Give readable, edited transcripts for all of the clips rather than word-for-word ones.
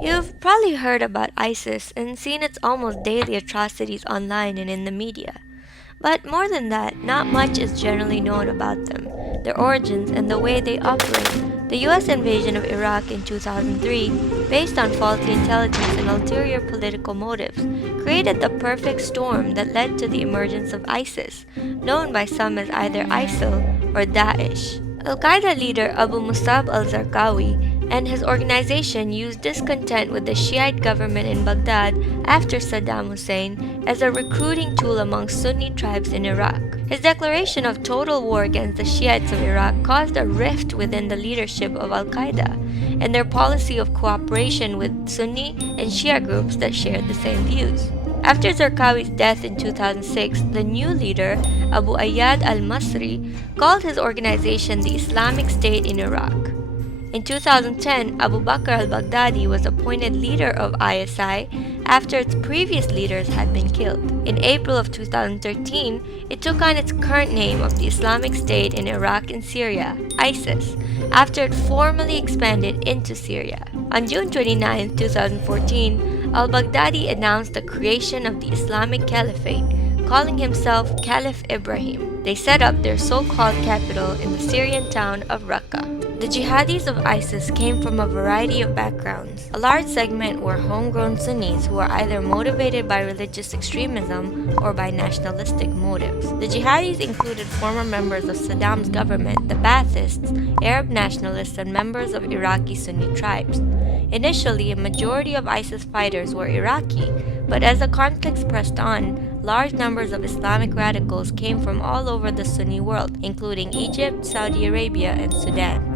You've probably heard about ISIS and seen its almost daily atrocities online and in the media. But more than that, not much is generally known about them, their origins, and the way they operate. The US invasion of Iraq in 2003, based on faulty intelligence and ulterior political motives, created the perfect storm that led to the emergence of ISIS, known by some as either ISIL or Daesh. Al Qaeda leader Abu Musab al Zarqawi and his organization used discontent with the Shiite government in Baghdad after Saddam Hussein as a recruiting tool among Sunni tribes in Iraq. His declaration of total war against the Shiites of Iraq caused a rift within the leadership of Al Qaeda and their policy of cooperation with Sunni and Shia groups that shared the same views. After Zarqawi's death in 2006, the new leader, Abu Ayyad al-Masri, called his organization the Islamic State in Iraq. In 2010, Abu Bakr al-Baghdadi was appointed leader of ISI after its previous leaders had been killed. In April of 2013, it took on its current name of the Islamic State in Iraq and Syria, ISIS, after it formally expanded into Syria. On June 29, 2014, al-Baghdadi announced the creation of the Islamic Caliphate, calling himself Caliph Ibrahim. They set up their so-called capital in the Syrian town of Raqqa. The jihadis of ISIS came from a variety of backgrounds. A large segment were homegrown Sunnis who were either motivated by religious extremism or by nationalistic motives. The jihadis included former members of Saddam's government, the Baathists, Arab nationalists, and members of Iraqi Sunni tribes. Initially, a majority of ISIS fighters were Iraqi, but as the conflicts pressed on, large numbers of Islamic radicals came from all over the Sunni world, including Egypt, Saudi Arabia, and Sudan.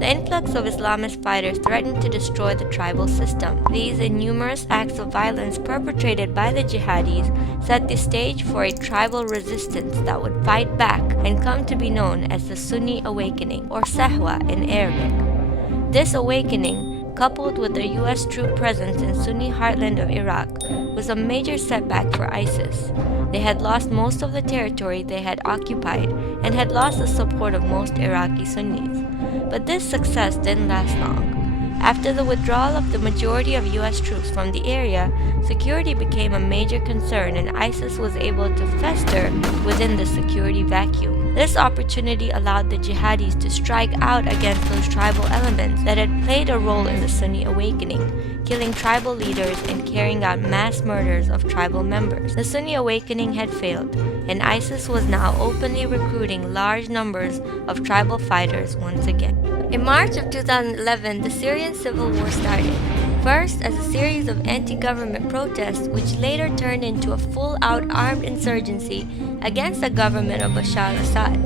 The influx of Islamist fighters threatened to destroy the tribal system. These and numerous acts of violence perpetrated by the jihadis set the stage for a tribal resistance that would fight back and come to be known as the Sunni Awakening, or Sahwa in Arabic. This awakening, coupled with the US troop presence in Sunni heartland of Iraq, was a major setback for ISIS. They had lost most of the territory they had occupied and had lost the support of most Iraqi Sunnis. But this success didn't last long. After the withdrawal of the majority of US troops from the area, security became a major concern and ISIS was able to fester within the security vacuum. This opportunity allowed the jihadis to strike out against those tribal elements that had played a role in the Sunni awakening, killing tribal leaders and carrying out mass murders of tribal members. The Sunni awakening had failed, and ISIS was now openly recruiting large numbers of tribal fighters once again. In March of 2011, the Syrian civil war started, first as a series of anti-government protests which later turned into a full-out armed insurgency against the government of Bashar al-Assad.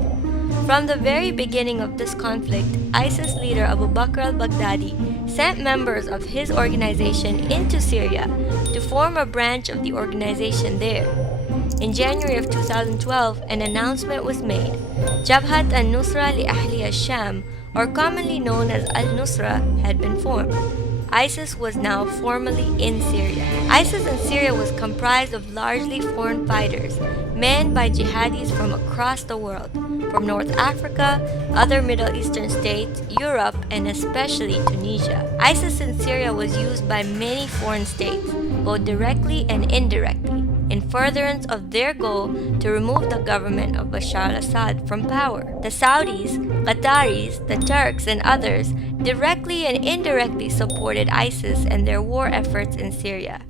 From the very beginning of this conflict, ISIS leader Abu Bakr al-Baghdadi sent members of his organization into Syria to form a branch of the organization there. In January of 2012, an announcement was made. Jabhat al-Nusra li Ahli al-Sham, or commonly known as al-Nusra, had been formed. ISIS was now formally in Syria. ISIS in Syria was comprised of largely foreign fighters, manned by jihadis from across the world, from North Africa, other Middle Eastern states, Europe, and especially Tunisia. ISIS in Syria was used by many foreign states, both directly and indirectly, in furtherance of their goal to remove the government of Bashar al-Assad from power. The Saudis, Qataris, the Turks, and others directly and indirectly supported ISIS and their war efforts in Syria.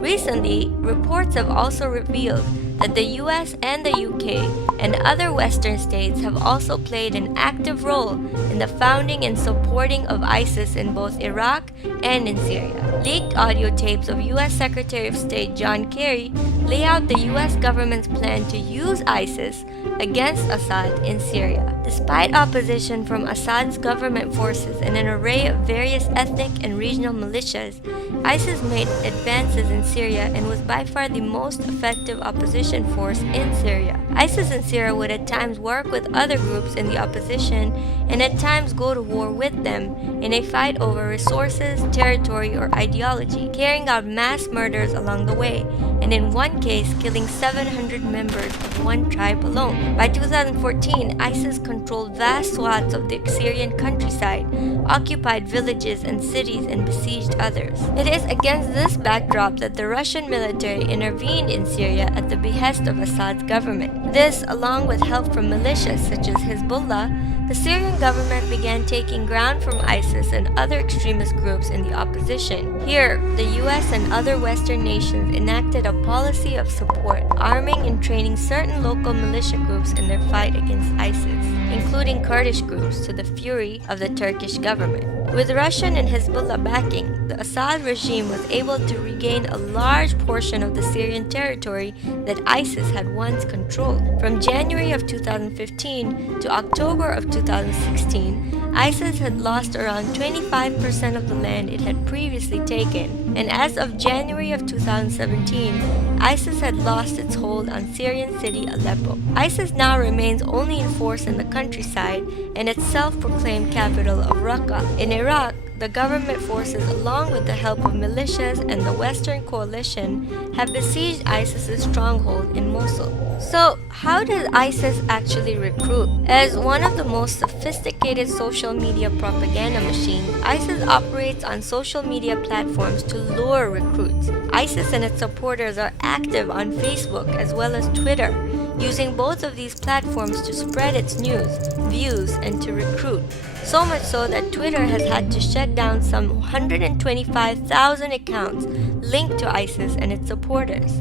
Recently, reports have also revealed that the US and the UK and other Western states have also played an active role in the founding and supporting of ISIS in both Iraq and in Syria. Leaked audio tapes of US Secretary of State John Kerry lay out the US government's plan to use ISIS against Assad in Syria. Despite opposition from Assad's government forces and an array of various ethnic and regional militias, ISIS made advances in Syria and was by far the most effective opposition Russian force in Syria. ISIS in Syria would at times work with other groups in the opposition and at times go to war with them in a fight over resources, territory, or ideology, carrying out mass murders along the way, and in one case killing 700 members of one tribe alone. By 2014, ISIS controlled vast swaths of the Syrian countryside, occupied villages and cities, and besieged others. It is against this backdrop that the Russian military intervened in Syria at the behest of Assad's government. This, along with help from militias such as Hezbollah, the Syrian government began taking ground from ISIS and other extremist groups in the opposition. Here, the US and other Western nations enacted a policy of support, arming and training certain local militia groups in their fight against ISIS, including Kurdish groups, to the fury of the Turkish government. With Russian and Hezbollah backing, the Assad regime was able to regain a large portion of the Syrian territory that ISIS had once controlled. From January of 2015 to October of 2016, ISIS had lost around 25% of the land it had previously taken, and as of January of 2017, ISIS had lost its hold on Syrian city Aleppo. ISIS now remains only in force in the countryside and its self-proclaimed capital of Raqqa. In Iraq, the government forces, along with the help of militias and the Western coalition, have besieged ISIS's stronghold in Mosul. So, how does ISIS actually recruit? As one of the most sophisticated social media propaganda machines, ISIS operates on social media platforms to lure recruits. ISIS and its supporters are active on Facebook as well as Twitter, using both of these platforms to spread its news, views, and to recruit. So much so that Twitter has had to shut down some 125,000 accounts linked to ISIS and its supporters.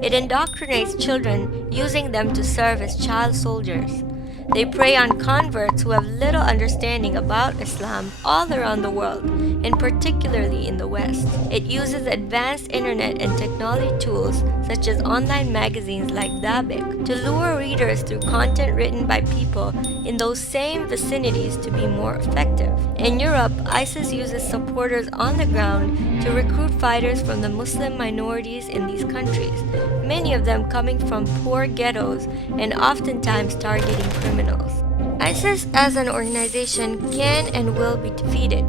It indoctrinates children, using them to serve as child soldiers. They prey on converts who have little understanding about Islam all around the world, and particularly in the West. It uses advanced internet and technology tools such as online magazines like Dabik to lure readers through content written by people in those same vicinities to be more effective. In Europe, ISIS uses supporters on the ground to recruit fighters from the Muslim minorities in these countries, many of them coming from poor ghettos and oftentimes targeting criminals. ISIS as an organization can and will be defeated,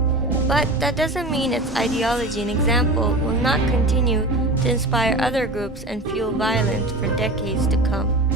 but that doesn't mean its ideology and example will not continue to inspire other groups and fuel violence for decades to come.